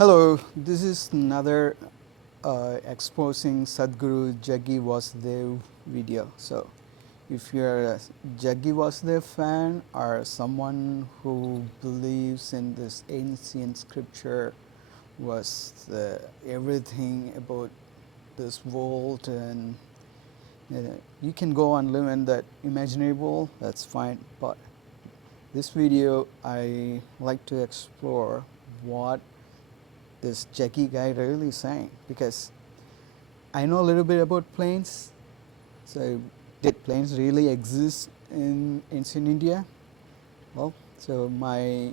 Hello, this is another exposing Sadhguru Jaggi Vasudev video. So, if you're a Jaggi Vasudev fan or someone who believes in this ancient scripture was everything about this world and you can go and live in that imaginable, that's fine. But this video I like to explore what this Jackie guy really saying, because I know a little bit about planes. So did planes really exist in ancient India? Well, so my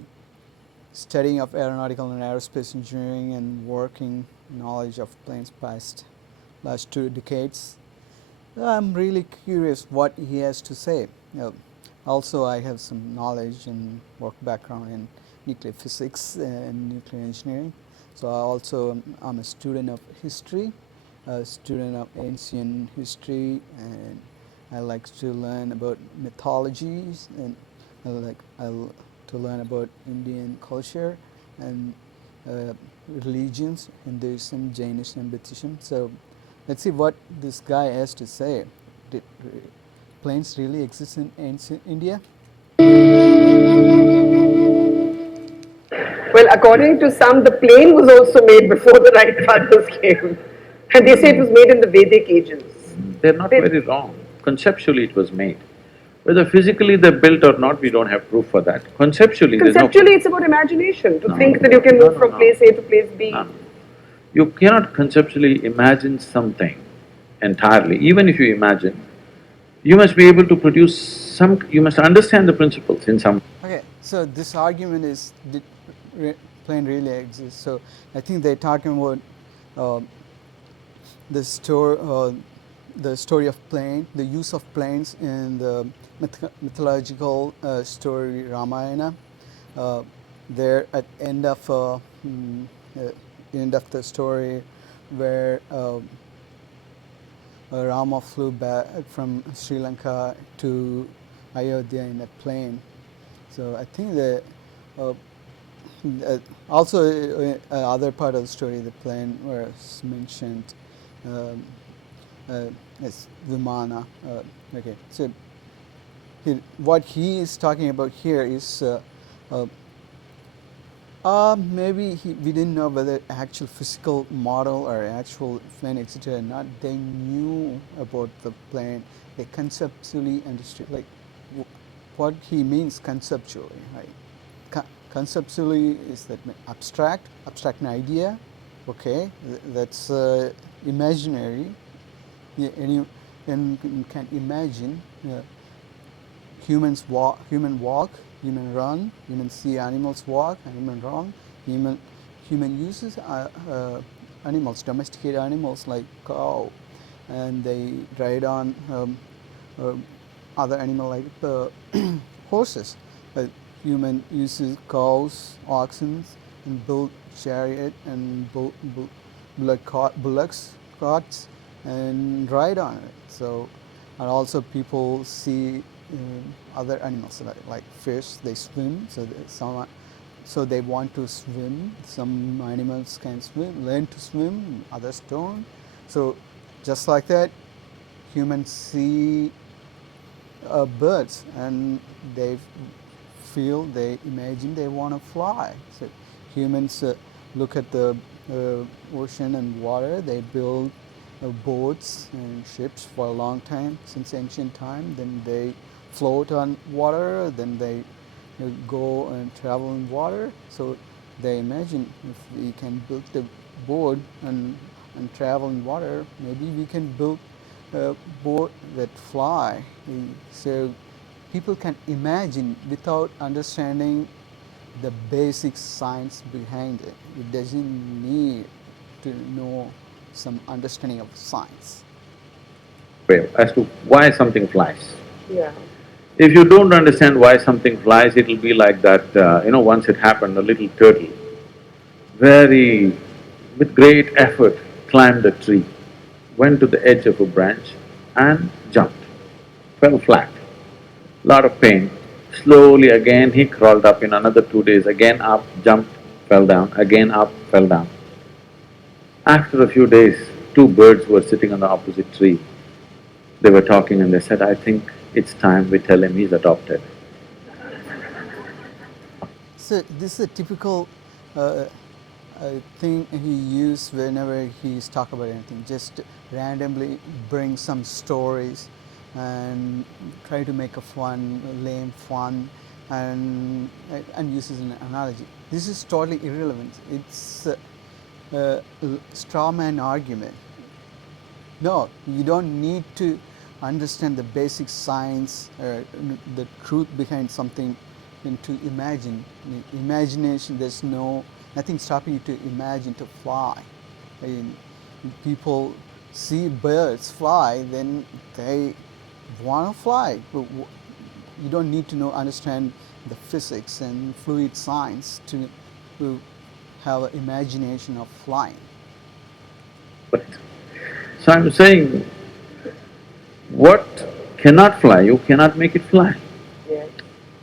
studying of aeronautical and aerospace engineering and working knowledge of planes past last 2 decades, I'm really curious what he has to say. Also, I have some knowledge and work background in nuclear physics and nuclear engineering. So I'm a student of history, a student of ancient history, and I like to learn about mythologies, and to learn about Indian culture and religions, Hinduism, Jainism, Buddhism. So let's see what this guy has to say. Did planes really exist in ancient India? Well, according to some, the plane was also made before the Wright brothers came. And they say it was made in the Vedic ages. They're not They, very wrong. Conceptually it was made. Whether physically they're built or not, we don't have proof for that. Conceptually, there's no conceptually, proof. it's about imagination, to No, think that you can no, move no, from no. place A to place B. No, no. You cannot conceptually imagine something entirely. Even if you imagine, you must be able to produce some… you must understand the principles in some… Okay, so this argument is did plane really exist? So I think they're talking about uh, the story, the story of plane, the use of planes in the mythological story Ramayana. Uh, there at end of the story, where Rama flew back from Sri Lanka to Ayodhya in a plane. So I think that uh, also other part of the story, the plane was mentioned um, as Vimana. Okay, so what he is talking about here is uh, maybe we didn't know whether actual physical model or actual plane existed or not. They knew about the plane. They conceptually understood, like what he means conceptually. Right? Conceptually is that abstract an idea. Okay, that's imaginary. Yeah, and you can imagine. Human walk, human run, human see animals walk, human run, human uses animals, domesticated animals like cow, and they ride on uh, other animal like horses. But human uses cows, oxen, and build chariot and bullocks, carts, and ride on it. So, and also people see other animals like fish. They swim, so so they want to swim. Some animals can swim, learn to swim, others don't. So just like that, humans see birds and they feel, they imagine they want to fly. So humans look at the ocean and water. They build boats and ships for a long time, since ancient time. Then they float on water. Then they go and travel in water. So they imagine if we can build a boat and travel in water, maybe we can build a boat that fly. So people can imagine without understanding the basic science behind it. It doesn't need to know some understanding of science. way as to why something flies. Yeah. If you don't understand why something flies, it'll be like that, once it happened, a little turtle, very… with great effort, climbed a tree, went to the edge of a branch and jumped, fell flat. Lot of pain. Slowly again he crawled up in another 2 days, again up, jumped, fell down, again up, fell down. After a few days, two birds were sitting on the opposite tree. They were talking and they said, I think it's time we tell him he's adopted. So this is a typical thing he used whenever he's talk about anything. Just randomly bring some stories and try to make a fun, lame fun, and uses an analogy. This is totally irrelevant. It's a straw man argument. No, you don't need to understand the basic science, the truth behind something, and to imagine. Imagination, there's nothing stopping you to imagine to fly. I mean, people see birds fly, then they want to fly. But you don't need to understand the physics and fluid science to have an imagination of flying. But so I'm saying, what cannot fly, you cannot make it fly. Yes.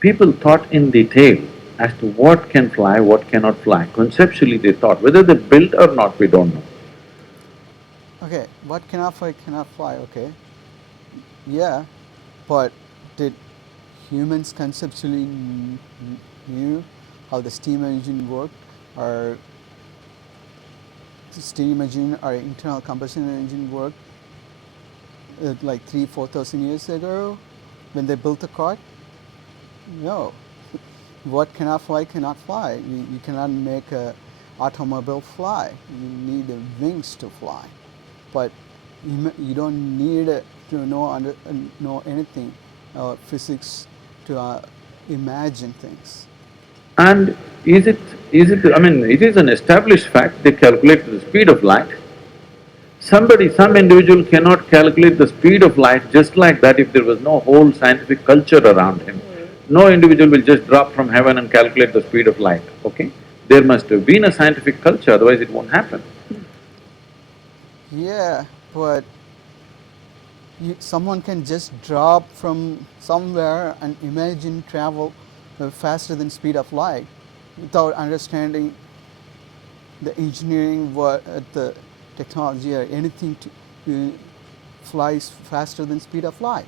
People thought in detail as to what can fly, what cannot fly. Conceptually they thought, whether they built or not, we don't know. Okay, what cannot fly, okay. Yeah, but did humans conceptually knew how the steam engine worked, or steam engine or internal combustion engine worked like 3,000–4,000 years ago when they built the car? No. What cannot fly cannot fly. You cannot make an automobile fly. You need the wings to fly. But you don't need to know anything, physics, to imagine things. And I mean, it is an established fact, they calculate the speed of light. Some individual cannot calculate the speed of light just like that if there was no whole scientific culture around him. No individual will just drop from heaven and calculate the speed of light, okay? There must have been a scientific culture, otherwise it won't happen. Yeah, but someone can just drop from somewhere and imagine travel faster than speed of light without understanding the engineering, the technology or anything to flies faster than speed of light.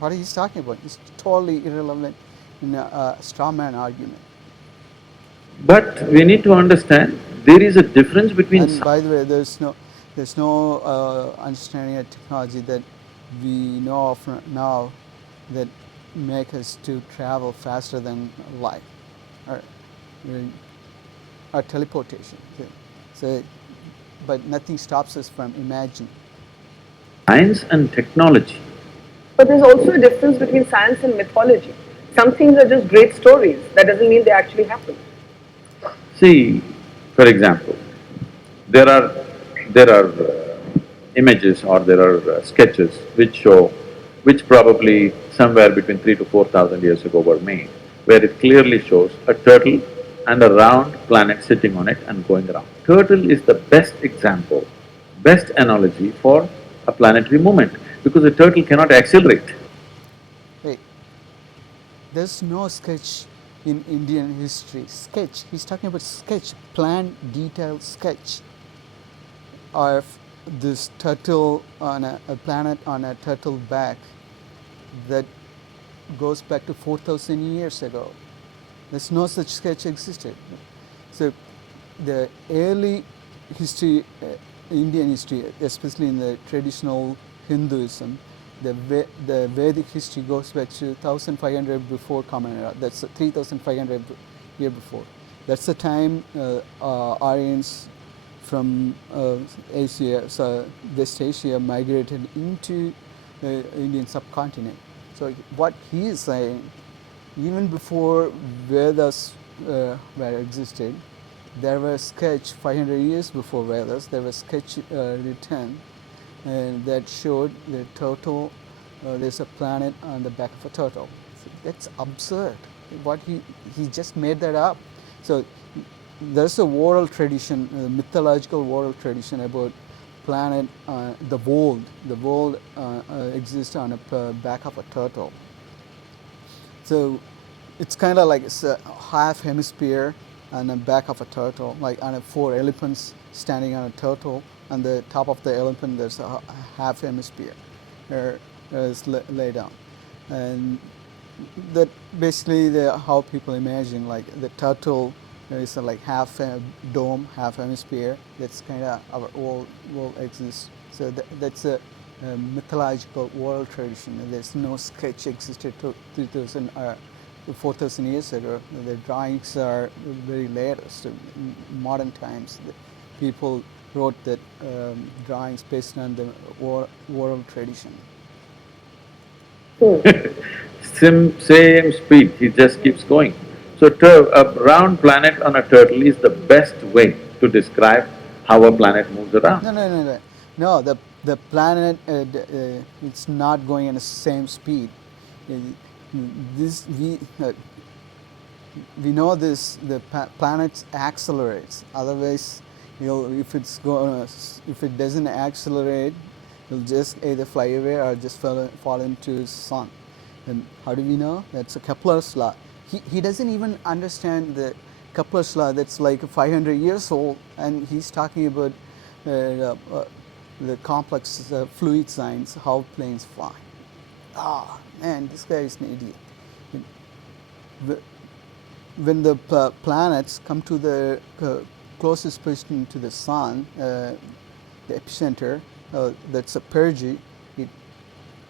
What are you talking about? It's totally irrelevant in a straw man argument. But we need to understand, there is a difference between And by the way, there's no understanding of technology that we know of now that make us to travel faster than light, or, or teleportation. So, but nothing stops us from imagining. science and technology. But there's also a difference between science and mythology. Some things are just great stories. That doesn't mean they actually happen. See, for example, there are images or there are sketches which probably somewhere between 3 to 4,000 years ago were made, where it clearly shows a turtle and a round planet sitting on it and going around. Turtle is the best example, best analogy for a planetary movement, because a turtle cannot accelerate. Hey, there's no sketch in Indian history. Sketch. He's talking about sketch, plan, detailed sketch of this turtle on a planet on a turtle back that goes back to 4,000 years ago. There's no such sketch existed. So the early history, Indian history, especially in the traditional Hinduism, the Vedic history goes back to 1,500 before Common Era. That's 3,500 year before. That's the time Aryans from Asia, so West Asia, migrated into the Indian subcontinent. So what he is saying, even before Vedas were existed, there were sketch 500 years before Vedas. There was sketch written and that showed the turtle. There's a planet on the back of a turtle. So that's absurd. What he just made that up. So there's a oral tradition, a mythological oral tradition about planet, the world. The world exists on the back of a turtle. So it's kind of like it's a half hemisphere, on the back of a turtle, like on a 4 elephants standing on a turtle. On the top of the elephant, there's a half hemisphere is laid down, and that basically how people imagine like the turtle is like half a dome, half hemisphere. That's kind of our world exists. So that's a mythological world tradition. There's no sketch existed 3,000 or 4,000 years ago. The drawings are very latest, modern times. The people wrote that drawings based on the world tradition. Same speed, he just keeps going. So a round planet on a turtle is the best way to describe how a planet moves around. No. The planet it's not going at the same speed. Uh, this we know this. The planet accelerates. Otherwise, if it doesn't accelerate, it'll just either fly away or just fall into the sun. And how do we know? That's a Kepler's law. He doesn't even understand the Kepler's law. That's like 500 years old, and he's talking about the complex fluid science, how planes fly. Ah, man, this guy is an idiot. When the planets come to the closest position to the sun, the epicenter, that's a perigee,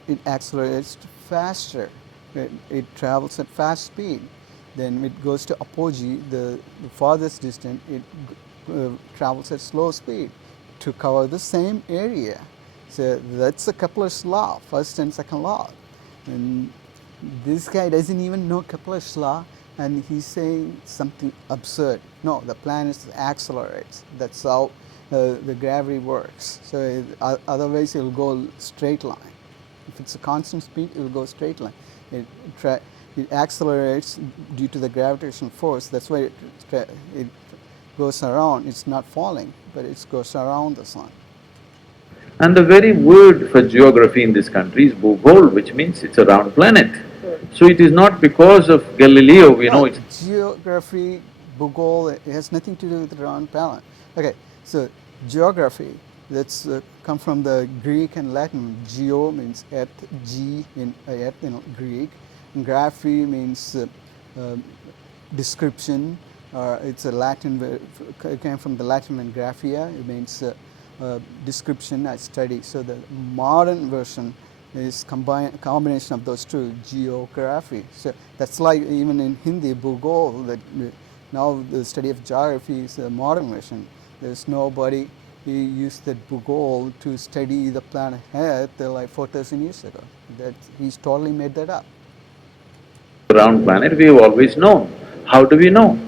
it accelerates faster. It travels at fast speed. Then it goes to apogee, the farthest distance, it travels at slow speed to cover the same area. So that's a Kepler's law, first and second law. And this guy doesn't even know Kepler's law, and he's saying something absurd. No, the planet accelerates. That's how the gravity works. So otherwise, it will go straight line. If it's a constant speed, it will go straight line. It accelerates due to the gravitational force. That's why it goes around. It's not falling, but it goes around the sun. And the very word for geography in this country is Bhugol, which means it's a round planet. So it is not because of Galileo, it's… Geography, Bhugol, it has nothing to do with the round planet. Okay, so geography, that's come from the Greek and Latin. Geo means earth, G in earth in Greek. And graphy means description. It's a Latin, it came from the Latin and graphia. It means description, study. So the modern version is combination of those two, geography. So that's like even in Hindi, Bhugol, that now the study of geography is a modern version. There's nobody who used that Bhugol to study the planet Earth like 4,000 years ago. He's totally made that up. Round planet, we have always known. How do we know?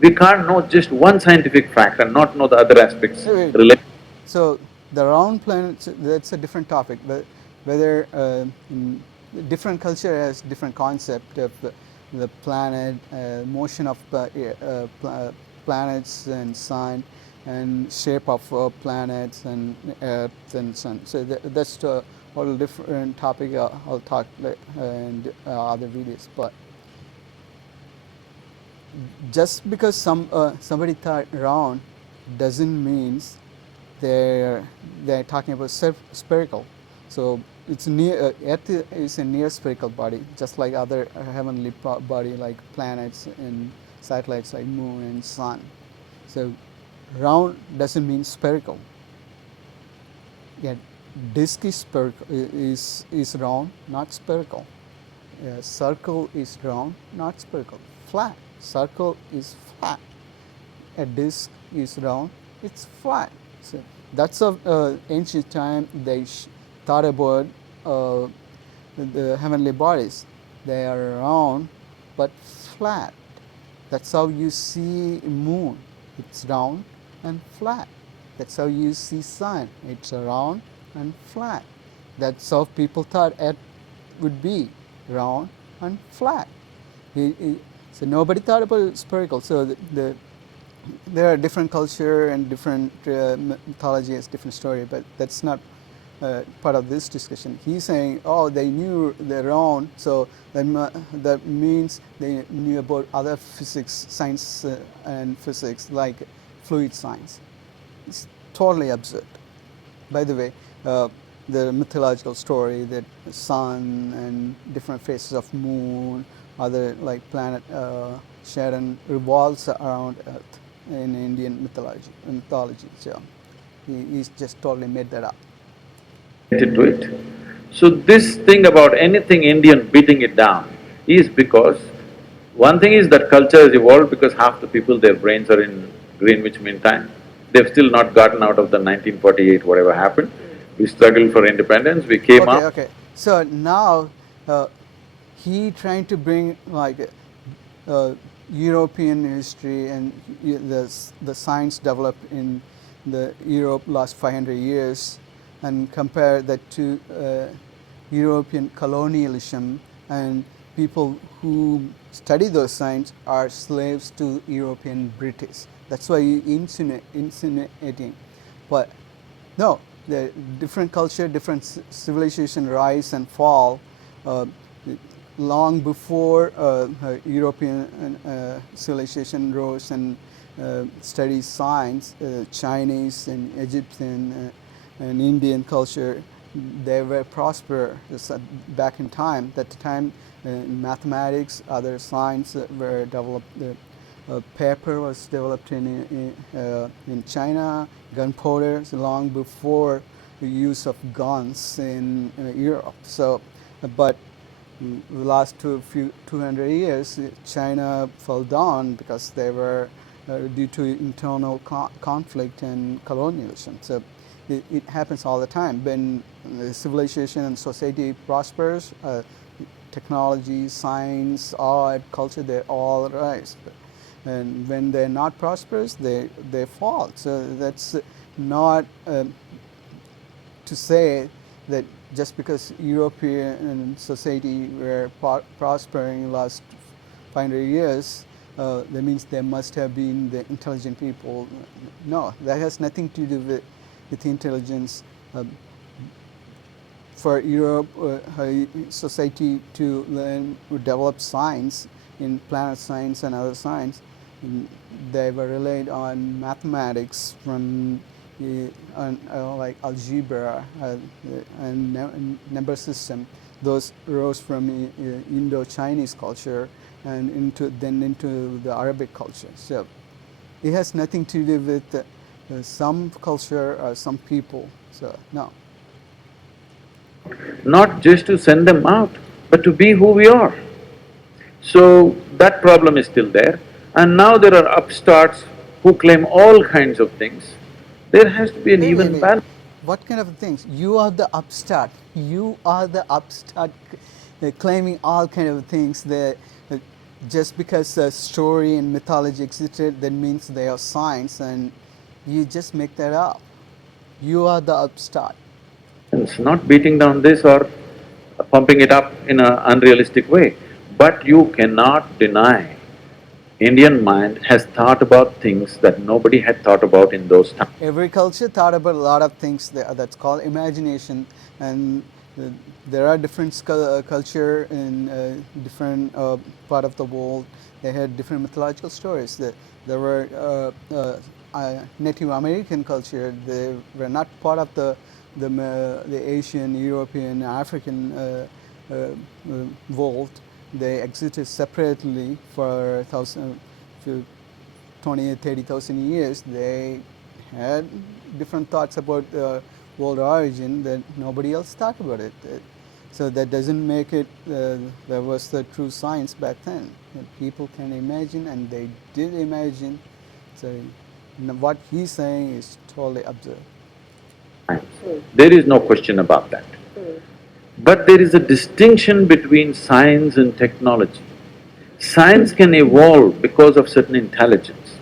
We can't know just one scientific fact and not know the other aspects related. So the round planet, that's a different topic. But whether different culture has different concept of the planet, motion of planets and sun, and shape of planets and Earth and sun. So that's a whole different topic. I'll talk in other videos. But just because somebody thought round doesn't mean they're talking about spherical. So it's near Earth is a near spherical body, just like other heavenly body like planets and satellites like moon and sun. So round doesn't mean spherical. Yeah, disk is spherical, is round, not spherical. Circle is round, not spherical. Flat. Circle is flat. A disk is round, it's flat. So that's of ancient time. They thought about the heavenly bodies. They are round but flat. That's how you see moon. It's round and flat. That's how you see sun. It's round and flat. That's how people thought Earth would be, round and flat. So nobody thought about spherical. So there are different culture and different mythology has different story, but that's not part of this discussion. He's saying, oh, they knew their own, so that means they knew about other physics, science, and physics like fluid science. It's totally absurd. By the way, the mythological story that the sun and different phases of moon, other like planet Sharon revolves around Earth in Indian mythology. So he's just totally made that up. Into it. So this thing about anything Indian beating it down is because one thing is that culture has evolved because half the people, their brains are in Greenwich Mean Time. They've still not gotten out of the 1948, whatever happened. We struggled for independence, we came Okay, out. okay. So now he trying to bring like European history and the science developed in the Europe last 500 years and compare that to European colonialism, and people who study those science are slaves to European British. That's why you insinuating. But no, the different culture, different civilization rise and fall. Uh, Long before European civilization rose and studies science, Chinese and Egyptian and Indian culture, they were prosperous back in time. At the time, mathematics, other science were developed. Paper was developed in China, gunpowder long before the use of guns in Europe. So, but the last 200 years, China fell down because they were due to internal conflict and colonialism. So it happens all the time. When civilization and society prospers, technology, science, art, culture, they all rise. And when they're not prosperous, they fall. So that's not to say that just because European society were prospering last 500 years, that means there must have been the intelligent people. No, that has nothing to do with intelligence. For Europe, society to learn, to develop science in planet science and other science, they were relied on mathematics from like algebra and number system. Those rose from Indo-Chinese culture and into the Arabic culture. So it has nothing to do with some culture or some people. So no. Not just to send them out, but to be who we are. So that problem is still there. And now there are upstarts who claim all kinds of things. There has to be an even Wait. balance. What kind of things? You are the upstart. You are the upstart claiming all kind of things that just because a story and mythology existed, that means they are science, and you just make that up. You are the upstart. It's not beating down this or pumping it up in an unrealistic way. But you cannot deny Indian mind has thought about things that nobody had thought about in those times. Every culture thought about a lot of things that's called imagination, and there are different culture in different part of the world. They had different mythological stories. There were Native American culture. They were not part of the Asian, European, African world. They existed separately for 20, 30,000 years. They had different thoughts about world origin that nobody else thought about it. So that doesn't make it, there was the true science back then. People can imagine, and they did imagine. So what he's saying is totally absurd. There is no question about that. But there is a distinction between science and technology. Science can evolve because of certain intelligence.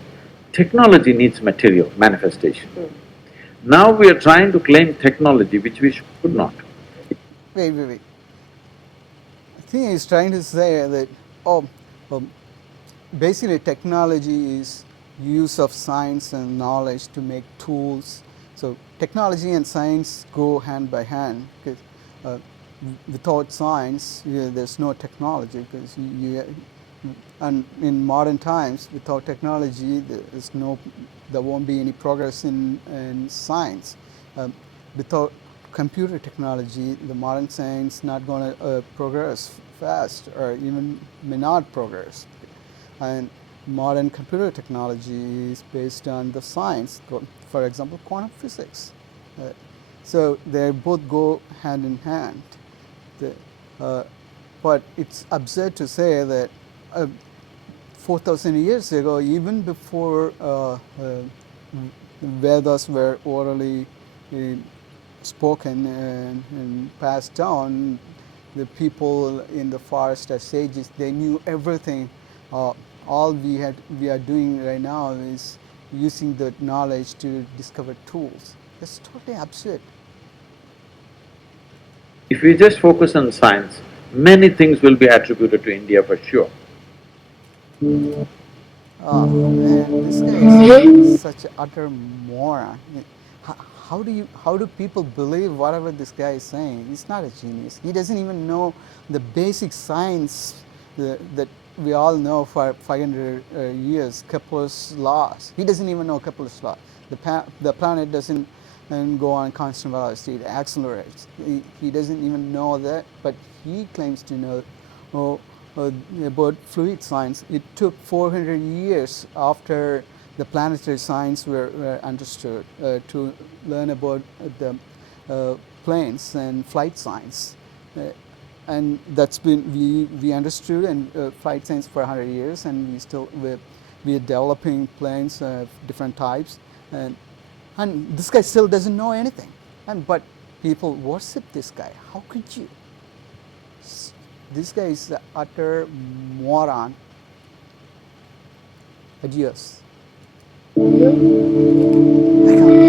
Technology needs material, manifestation. Now we are trying to claim technology which we should not. Wait. I think he's trying to say that, oh, um, basically technology is use of science and knowledge to make tools So technology and science go hand by hand, because uh, without science, there's no technology, because and in modern times, without technology, there won't be any progress in science. Um, Without computer technology, the modern science not going to progress fast, or even may not progress. And modern computer technology is based on the science, for example, quantum physics. Uh, so they both go hand in hand. The, uh, but it's absurd to say that uh, 4,000 years ago, even before Vedas were orally uh, spoken and passed down, the people in the forest as sages, they knew everything. Uh, all we are doing right now is using the knowledge to discover tools. It's totally absurd. If we just focus on science, many things will be attributed to India for sure. Oh man, this guy is such an utter moron. How do people believe whatever this guy is saying? He's not a genius. He doesn't even know the basic science that we all know for 500 years, Kepler's laws. He doesn't even know Kepler's law. The planet doesn't go on constant velocity, it accelerates. He doesn't even know that, but he claims to know uh, about fluid science. It took 400 years after the planetary science were understood to learn about the planes and flight science. And that's been, we understood and flight science for 100 years, and we are developing planes of different types, and this guy still doesn't know anything. But people worship this guy. How could you? This guy is the utter moron. Adios. I can't